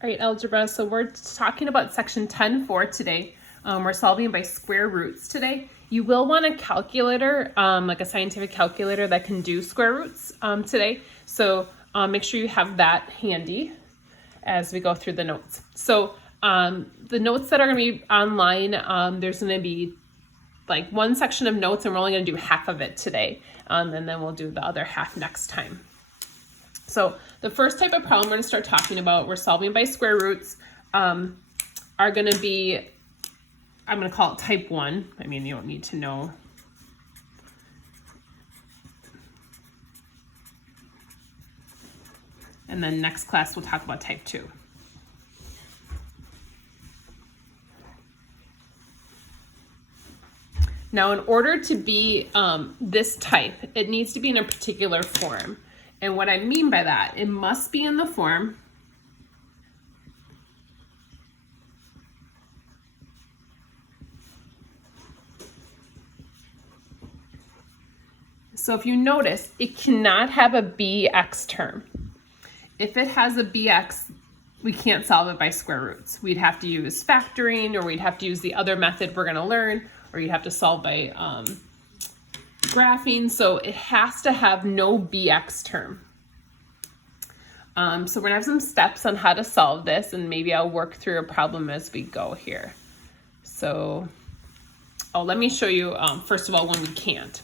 All right, algebra, so we're talking about section 10.4 today. We're solving by square roots today. You will want a calculator, like a scientific calculator that can do square roots today. So make sure you have that handy as we go through the notes. So the notes that are going to be online, there's going to be like one section of notes and we're only going to do half of it today. And then we'll do the other half next time. So the first type of problem we're going to start talking about, we're solving by square roots, are going to be, I'm going to call it type 1. I mean, you don't need to know. And then next class, we'll talk about type 2. Now, in order to be this type, it needs to be in a particular form. And what I mean by that, it must be in the form so if you notice, it cannot have a bx term. If it has a bx, we can't solve it by square roots. We'd have to use factoring, or we'd have to use the other method we're going to learn, or you'd have to solve by graphing. So it has to have no bx term. So we're gonna have some steps on how to solve this, and maybe I'll work through a problem as we go here. So, let me show you first of all when we can't.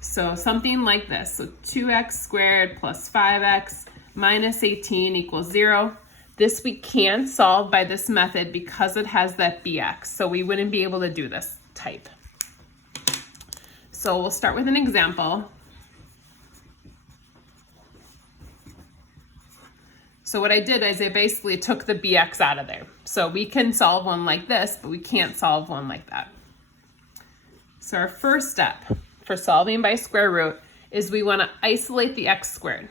So something like this, so 2x squared plus 5x minus 18 equals 0. This we can solve by this method because it has that bx, so we wouldn't be able to do this type. So we'll start with an example. So what I did is I basically took the bx out of there. So we can solve one like this, but we can't solve one like that. So our first step for solving by square root is we want to isolate the x squared.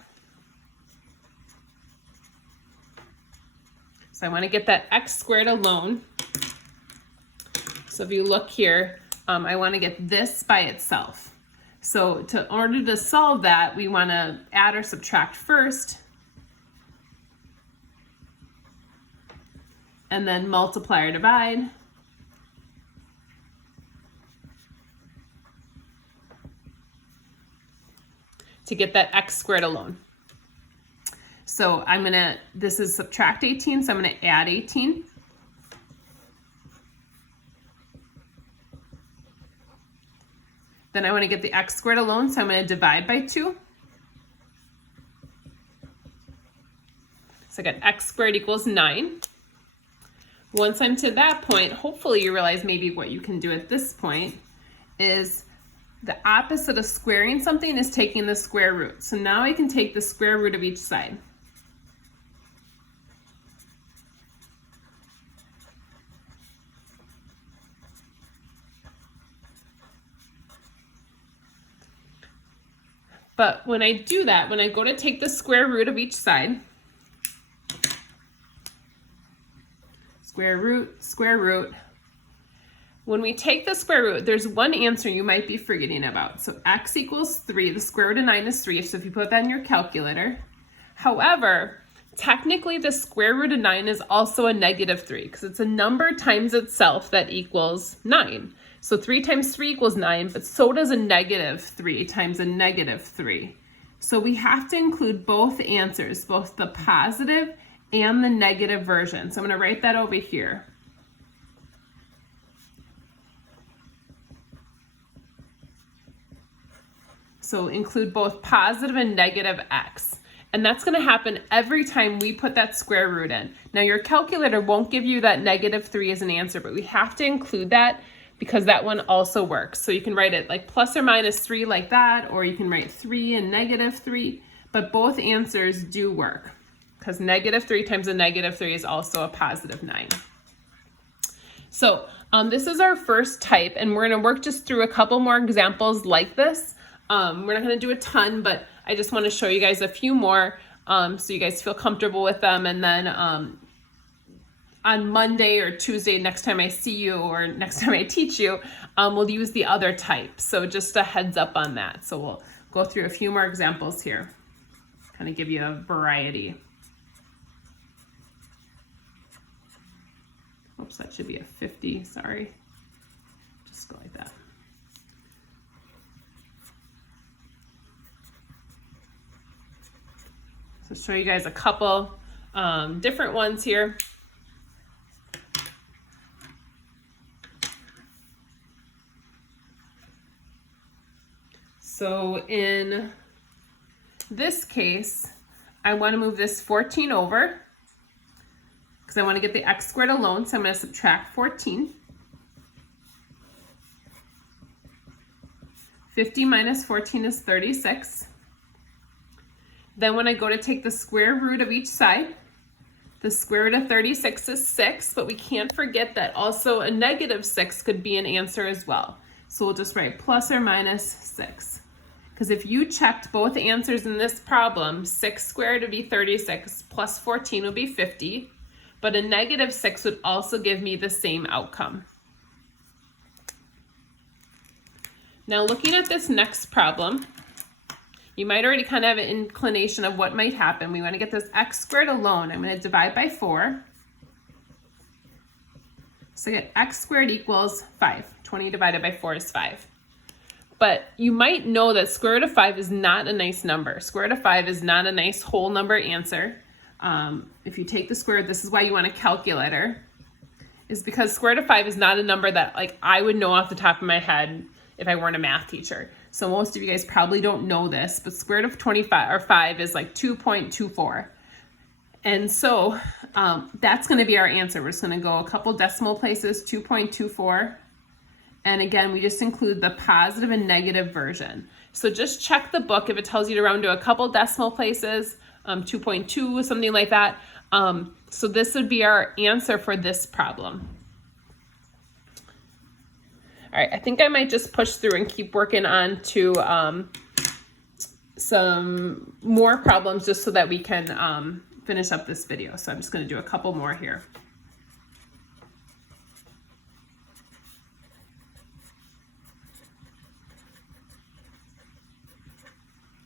So I want to get that x squared alone. So if you look here, I want to get this by itself. So in order to solve that, we want to add or subtract first, and then multiply or divide. To get that x squared alone. So this is subtract 18, so I'm gonna add 18. Then I wanna get the x squared alone, so I'm gonna divide by 2. So I got x squared equals 9. Once I'm to that point, hopefully you realize maybe what you can do at this point is the opposite of squaring something is taking the square root. So now I can take the square root of each side. But when I do that, when I go to take the square root of each side, square root. When we take the square root, there's one answer you might be forgetting about. So x equals 3, the square root of 9 is 3, so if you put that in your calculator. However, technically the square root of 9 is also a negative 3, because it's a number times itself that equals 9. So 3 times 3 equals 9, but so does a negative 3 times a negative 3. So we have to include both answers, both the positive and the negative version. So I'm going to write that over here. So include both positive and negative x. And that's going to happen every time we put that square root in. Now your calculator won't give you that negative 3 as an answer, but we have to include that because that one also works. So you can write it like plus or minus 3 like that, or you can write 3 and negative 3, but both answers do work, because negative 3 times a negative 3 is also a positive 9. So this is our first type, and we're going to work just through a couple more examples like this. We're not going to do a ton, but I just want to show you guys a few more so you guys feel comfortable with them. And then on Monday or Tuesday, next time I see you or next time I teach you, we'll use the other type. So just a heads up on that. So we'll go through a few more examples here, kind of give you a variety. Oops, that should be a 50, sorry. Just go like that. So show you guys a couple different ones here. So in this case, I want to move this 14 over because I want to get the x squared alone, so I'm going to subtract 14. 50 minus 14 is 36. Then when I go to take the square root of each side, the square root of 36 is 6, but we can't forget that also a negative 6 could be an answer as well. So we'll just write plus or minus 6. Because if you checked both answers in this problem, 6 squared would be 36, plus 14 would be 50, but a negative 6 would also give me the same outcome. Now looking at this next problem, you might already kind of have an inclination of what might happen. We want to get this x squared alone. I'm going to divide by 4. So I get x squared equals 5. 20 divided by 4 is 5. But you might know that square root of 5 is not a nice number. Square root of 5 is not a nice whole number answer. If you take the square root, this is why you want a calculator, is because square root of 5 is not a number that like I would know off the top of my head if I weren't a math teacher. So most of you guys probably don't know this, but square root of 25 or 5 is like 2.24. And so that's going to be our answer. We're just going to go a couple decimal places, 2.24. And again, we just include the positive and negative version. So just check the book if it tells you to round to a couple decimal places, 2.2, something like that. So this would be our answer for this problem. All right, I think I might just push through and keep working on to some more problems just so that we can finish up this video. So I'm just going to do a couple more here.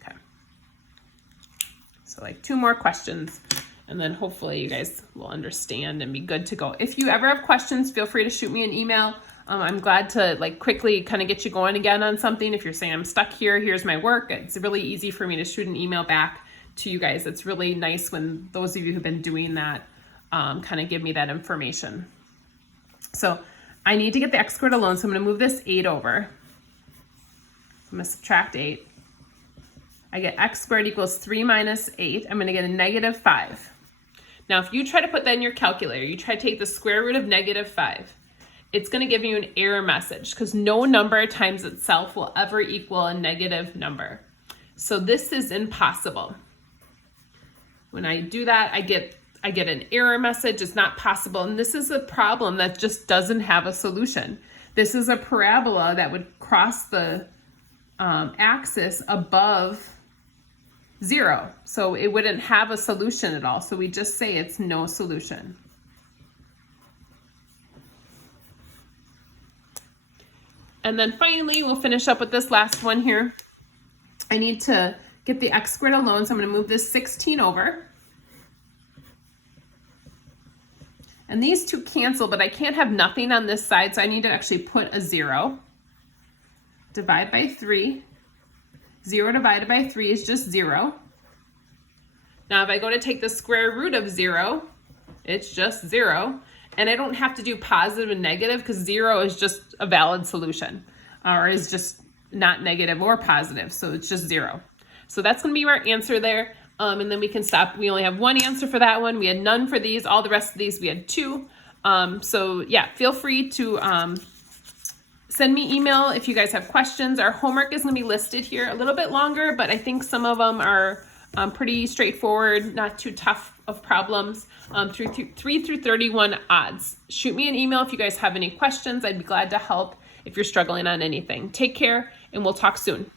Okay. So like 2 more questions, and then hopefully you guys will understand and be good to go. If you ever have questions, feel free to shoot me an email. I'm glad to like quickly kind of get you going again on something. If you're saying I'm stuck here, here's my work. It's really easy for me to shoot an email back to you guys. It's really nice when those of you who've been doing that kind of give me that information. So I need to get the x squared alone, so I'm going to move this 8 over. So I'm going to subtract 8. I get x squared equals 3 minus 8. I'm going to get a negative 5. Now if you try to put that in your calculator, you try to take the square root of negative 5, it's going to give you an error message because no number times itself will ever equal a negative number. So this is impossible. When I do that, I get an error message. It's not possible. And this is a problem that just doesn't have a solution. This is a parabola that would cross the axis above 0. So it wouldn't have a solution at all. So we just say it's no solution. And then finally, we'll finish up with this last one here. I need to get the x squared alone, so I'm going to move this 16 over. And these two cancel, but I can't have nothing on this side, so I need to actually put a 0. Divide by 3. 0 divided by 3 is just 0. Now if I go to take the square root of 0, it's just 0. And I don't have to do positive and negative because 0 is just a valid solution, or is just not negative or positive. So it's just 0. So that's going to be our answer there. And then we can stop. We only have 1 answer for that one. We had none for these. All the rest of these we had 2. So yeah, feel free to send me email if you guys have questions. Our homework is going to be listed here, a little bit longer, but I think some of them are pretty straightforward, not too tough of problems. 3 through 31 odds. Shoot me an email if you guys have any questions. I'd be glad to help if you're struggling on anything. Take care, and we'll talk soon.